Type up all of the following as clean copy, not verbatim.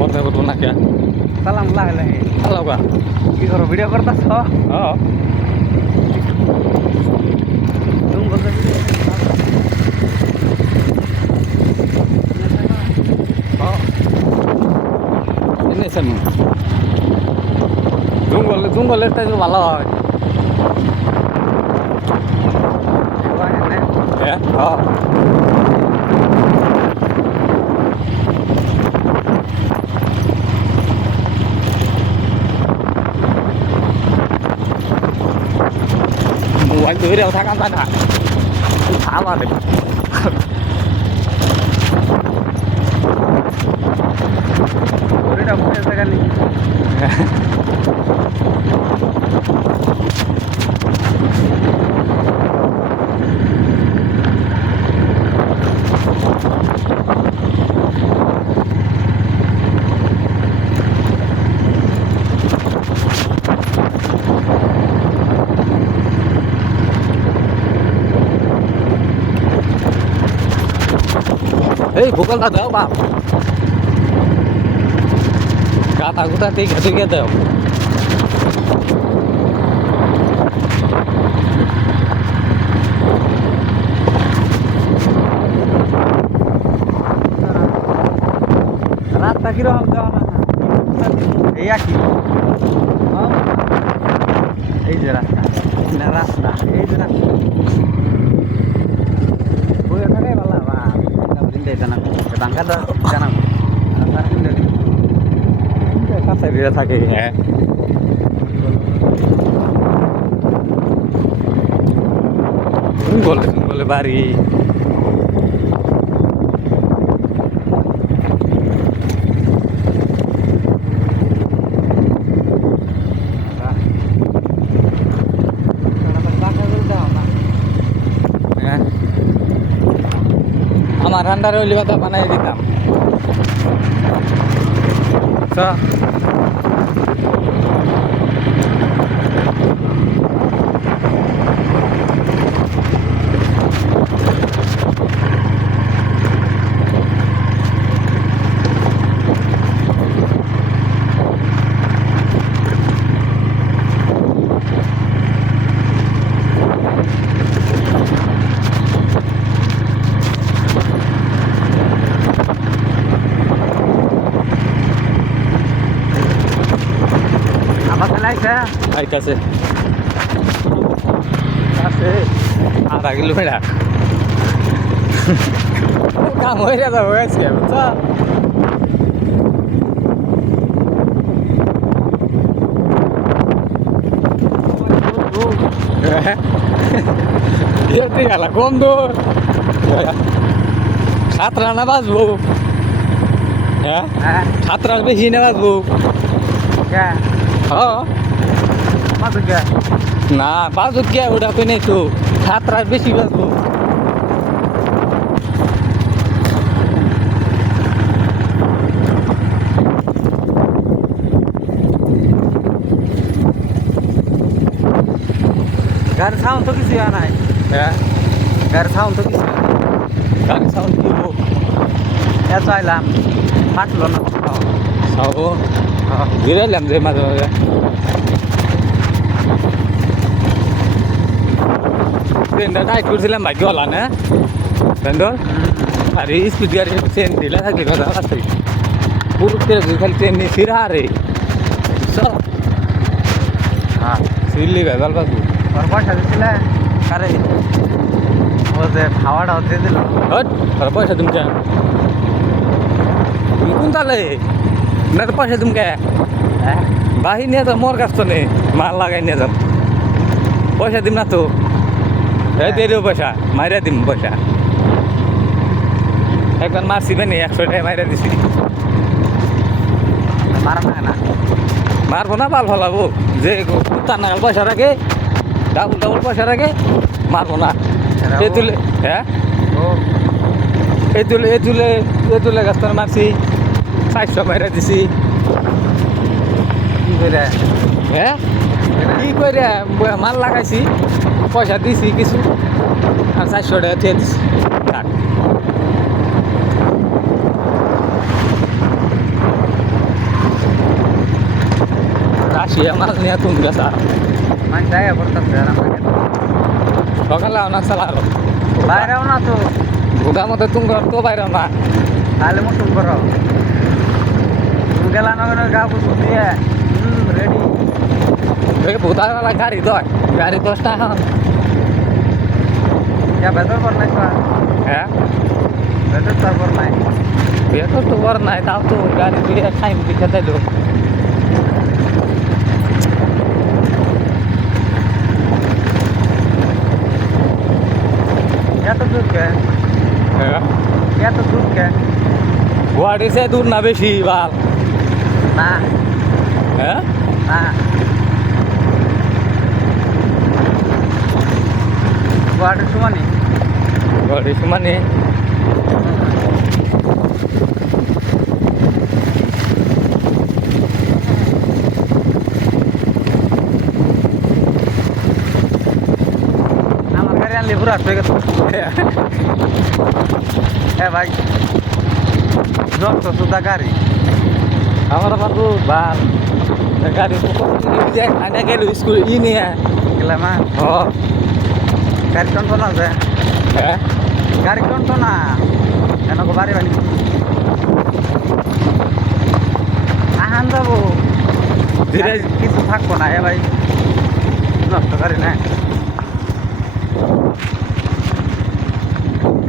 কথা বলবো না কে সালাম লাহে লাহে হ্যালো গা কি করো ভিডিও করতেছ হ্যাঁ জঙ্গল এনেছেন জঙ্গলের টাইম ভালো হয় হ্যাঁ হ্যাঁ মোবাইল ধরে থাকা যায় না আমার ওইটা বসে থাকা নেই এই ভোকালটা দাও বাপ গাতা গুতা দেখে দেখে দাও রাস্তা কিরকম দেওয়া না এই কি এই যে রাস্তা না রাস্তা এই যে রাস্তা বইয়ে থাকে ভালো বা জানা বাঙ্কা জানা কাছে দিয়ে থাকে হ্যাঁ বলে বাড়ি আমার আন্ডারে হইলে কথা বানাই দিতাম আইতাছে আছে আধা কিলোমিটার কাম হয়ে যাবে হয়েছে বুঝছো গেল কম দূর সাতটা না বাঁচবো হ্যাঁ সাতটা বেশি না বাঁচবো হ্যাঁ না বাজুক গিয়া ওটা কই নাই তো সাতটা বেশি বাজবো গাড়ি সাউন্ড তো কিছু নাই হ্যাঁ গাড়ি সাউন্ড তো কিছু গাড়ি সাউন্ড কি হবো এত আইলাম ফাটলো না সাবো ঘিরাইলাম যে মাঝে মাঝে ট্রেনটা টাইট করছিলাম ভাগ্যওয়ালা না ট্রেনটার আর এই স্পিড গাড়ি ট্রেন দিলে থাকলে কথা আছে পুরো খালি ট্রেন নিয়ে ফিরা রে সব হ্যাঁ সিল্লি ভেজাল পাবো ওর পয়সা দিছিলে আরে ও যে খাওয়াটা দিয়ে দিল হট আর পয়সা তুমি কোন তালে না তো পয়সা তুমি হ্যাঁ বাহি নিয়ে যাও মোর কাছ তো নেই মাল লাগাই নিয়ে যাও পয়সা দিম না তো এই দিয়ে দেবো পয়সা মাইরা দিম পয়সা একবার মারছি বেনি 100 টাকা মাইরা দিছি মারা না মারবো না পাল ফলাবো যে কুত্তার নাগাল পয়সা রাখে ডাবল ডাবল পয়সা রাখে মারবো না এ তুলে হ্যাঁ এ তুলে গাছটা মারছি 400 মাইরা দিছি কি করে হ্যাঁ কি করে মাল লাগাইছি পয়সা দিছি কিছু আর 400 টাকা দিয়ে দিছি কাট বাসিয়া মাল নিয়ে তুমি গেছা মানে যায় পড়তেছে আর আমাকে সকালে না চালার বাইরেও না তো ভোগা মতো তুমি তো বাইরে না তাহলে মতন করো তুমি গেলা না গা বুঝু দিয়ে রেডি ওই ভোটাওয়ালা গাড়ি দয় গাড়ি 10 টাকা ভেতর কর নাই হ্যাঁ ভেতর তারপর নাই বেতন তো বড় নাই তাও তো গাড়ি দিয়ে টাইম দিতে দিলো এত দূর কে হ্যাঁ এত দূর কে গুয়াহাটি সে দূর না বেশি বাল না হ্যাঁ না গুয়াহাটির সমানই গুয়াহাটি সমানে আমার গাড়ি আনলে পুরো হয়ে গেছে হ্যাঁ ভাই যত সুদা গাড়ি আমার বাবু বাল গাড়ি আনে গেল স্কুল ই নিয়ে গেলাম ও গাড়ি টনটো না আছে হ্যাঁ গাড়ি টনটো না এনেক বাড়ি বাড়ি আহান যাবো ধীরে কিছু থাকবো না এ ভাই নষ্ট গাড়ি না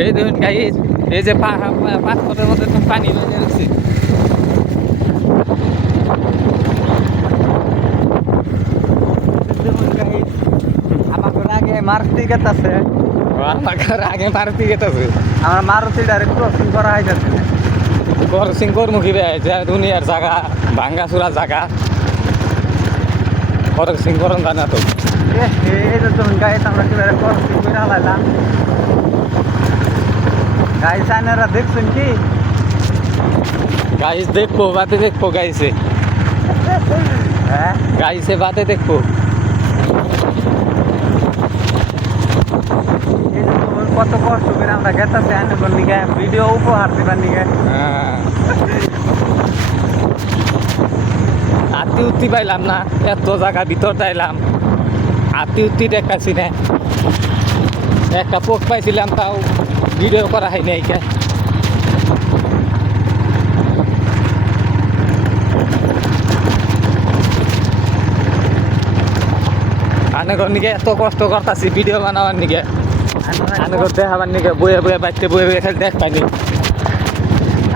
এই দেখুন গাইস এই যে পাথরের মধ্যে তো পানি হয়ে যাচ্ছে আমাকে আগে মারুতি গেতাছে আমার আগে মারতি গেতেছে আমার মারুতি ডাইরেক্ট ক্রসিং করা হয়ে যাচ্ছে করসিং করমুখী রে যে দুনিয়ার জায়গা ভাঙ্গা চূড়া জায়গা করসিং করন জানা তো এই যে তুমি গাড়ি আমরা কিভাবে ক্রসিং করে হালাইলাম গাড়ি চাইনারা দেখছেন কি গাইস দেখবো বাতে দেখবো গাইছে হ্যাঁ গাইছে বাতে দেখবো এই যে তোমার কত কষ্ট করে আমরা গেতাছি আনবার নিকে ভিডিও উপহার দিবার নিকে আত্মি উত্তি পাইলাম না এত জায়গা ভিতর যাইলাম আত্মি উত্তি দেখাচ্ছি না একটা পোক পাইছিলাম তাও ভিডিও করা হয়নি এইটা আনেগর নিকে এত কষ্ট করতেছি ভিডিও বানাবার নিকে আনেগর দেখাবার নিকে বয়ে বয়ে বাড়তে বয়ে বয়ে খালি দেখ পাইনি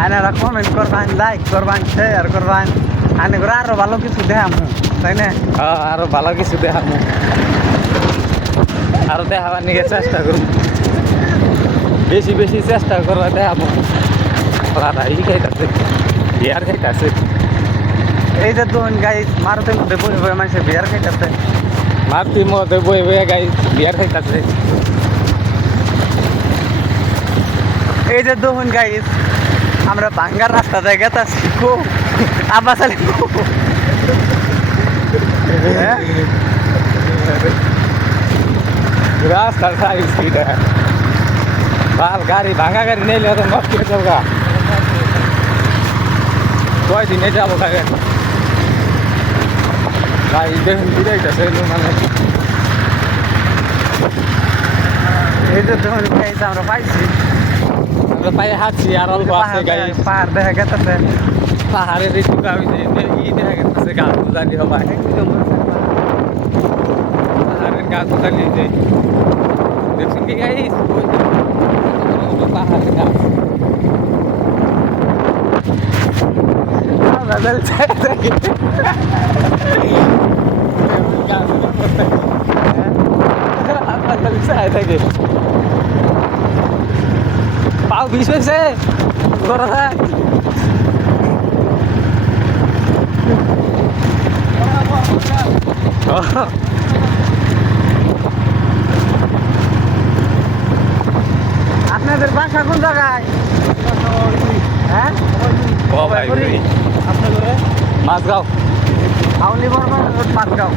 আনারা কমেন্ট করবান লাইক করবান শেয়ার করবান আনেগর আরো ভালো কিছু দেখামু তাই না আরো ভালো কিছু দেখাবো আরো দেখাবার নিকে চেষ্টা করবো বেশি বেশি চেষ্টা করবা দেখাবো ওরা ই খাইতেছে বিয়ার খাইতেছে এই যে দুন গাই মারুতির মধ্যে বসে বসে মানুষের বিয়ার খাইতেছে মারতির মধ্যে বয়ে বয়ে গাই বিয়ার খাইতেছে এই যে দুন গাই আমরা ভাঙ্গার রাস্তা যায় গেতাছি খুব আব্বাস আলী রাস্তার সারি স্পিড বাল গাড়ি ভাঙা গাড়ি নেই তো নষ্ট হয়ে যাবো গা কয়দিনে যাবো গাড়ি ভাই দেখুন বিদাইতেছে মানে এই যে দুন গাই আমরা পাইছি আমরা পায়ে হাঁটছি আর অল্প আছে গাড়ি পাহাড় দেখা গেতাছে পাহাড়ের একটু গাড়ি ই দেখা গেছে গাছ জানি হবাই পাহাড়ের গাছ জানি যে দেখছেন কি গাড়ি পাহাড়ের গাছ বাদল চাই থাকে বাদল চাই থাকে পাও বিষ হয়েছে করা যায় আপনাদের বাসা কোন জায়গায় হ্যাঁ ও ভাই আপনাদের মাছগাঁও আউলি বর্মা রোড পাঁচগাঁও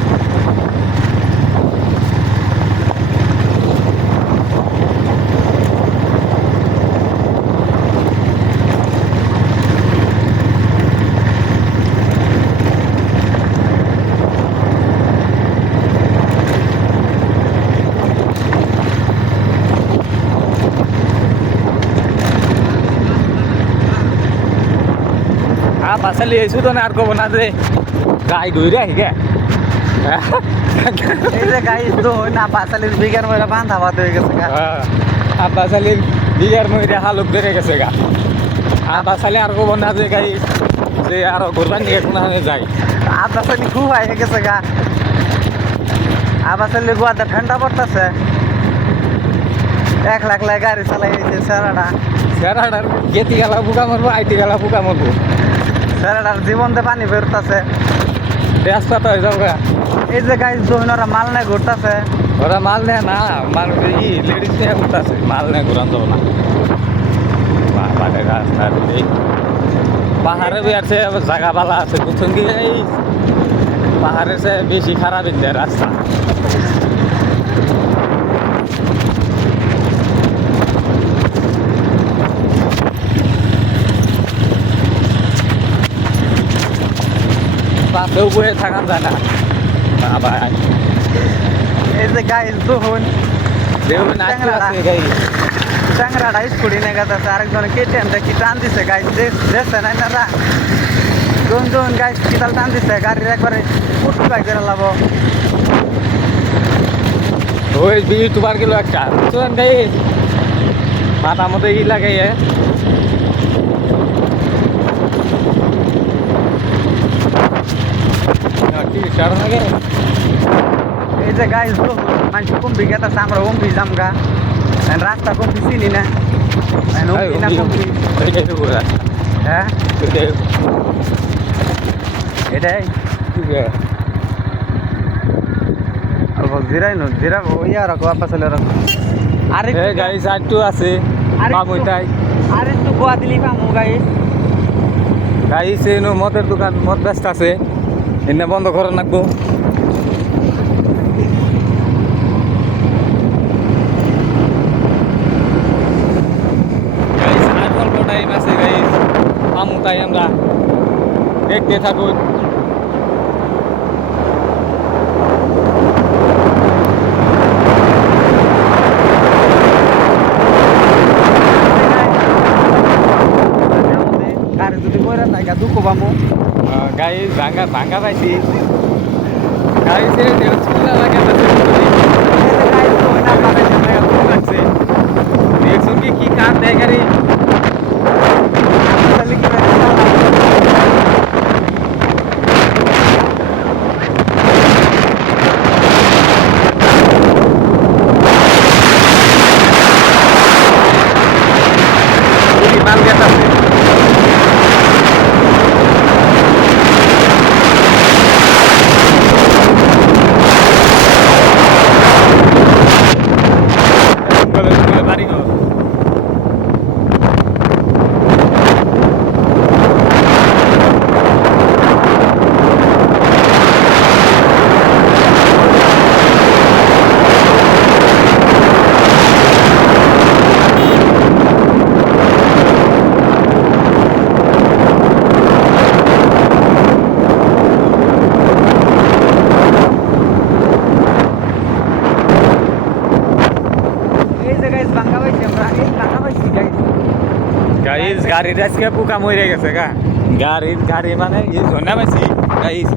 পাশালি এইছো তো না আর কব না যে গাই ধুইরে আহি গে এই যে গাইস তো না পাঁচালির বিঘার মধ্যে বান্ধা বাদ হয়ে গেছে গা। পাশালির দিগার মধ্যে হালুক ধরে গেছে গা পাশালি আর কব না যে গাই যে আর ঘুরবার নিয়ে কোনো যায় আবাসালি খুব হয়ে গেছে গা। আবাসালি গোয়াতে ঠান্ডা পড়তেছে, এক লাখ লাখ গাড়ি চালাই গেছে সেরাটা। সেরাটার গেতি গেলা বুকা মারবো আইটি গেলা বুকা মারবো সেরাটার জীবনতে পানি বেরোতেছে। রাস্তা তো হয়ে যাবো গা। এই যে গাইস জহিনরা মাল নিয়ে ঘুরতেছে। ওরা মাল নেয় না মাল ই লেডিস নিয়ে ঘুরতেছে মাল নিয়ে ঘুরান যাবো না পাহাড়ের রাস্তা এই পাহাড়ে আছে জায়গা পালা আছে বুঝছেন কি এই পাহাড়ের সে বেশি খারাপ ইন্ডিয়া রাস্তা পাশেও বয়ে থাকান যায় না বাবা এই যে গাইস জহুন দেখুন আছে গাই ট্যাংরাটা স্কুটি নিয়ে গেছে, আরেকজনে কেটিএমটা কি টান দিছে গাইস দেখছে না না জোন গাইস কিতাল টান দিছে গাড়ির একবারে ফুট বাই করে লাভ। ওই ইউটিউবার গেল একটা বুঝছেন গাই মাথার মধ্যে ই লাগাইয়ে এই যে গাইস মানুষ কুম্ভি গেছে, আমরা কুম্ভি যামগা রাস্তা কুম্ভি চিনি না কুম্ভি। হ্যাঁ এটাই জিরাই নো জিরা ইয়া রাখো পাশে রাখো। আরে গাইস আটটু আছে মামুইটাই আরে একটু গোয়া দিলি পামু গাইস। গাইস এনো মদের দোকান মদ ব্যস্ত আছে এনে বন্ধ করে রাখবো। গাইস আর অল্প টাইম আছে গাইস পামু তাই আমরা দেখতে থাকুন। গাড়ি যদি কইরা থাকা দুঃখ পামু। গাইস ভাঙ্গা পাইছি গাইস এর দেড় লাগে লাগছে দেখছুন কি কার দেয় গাড়ি মাল গেছে গাইস গাড়ির আজকে পোকা মরে গেছে গা গাড়ি মানে এই জন্য পাইছি গাইস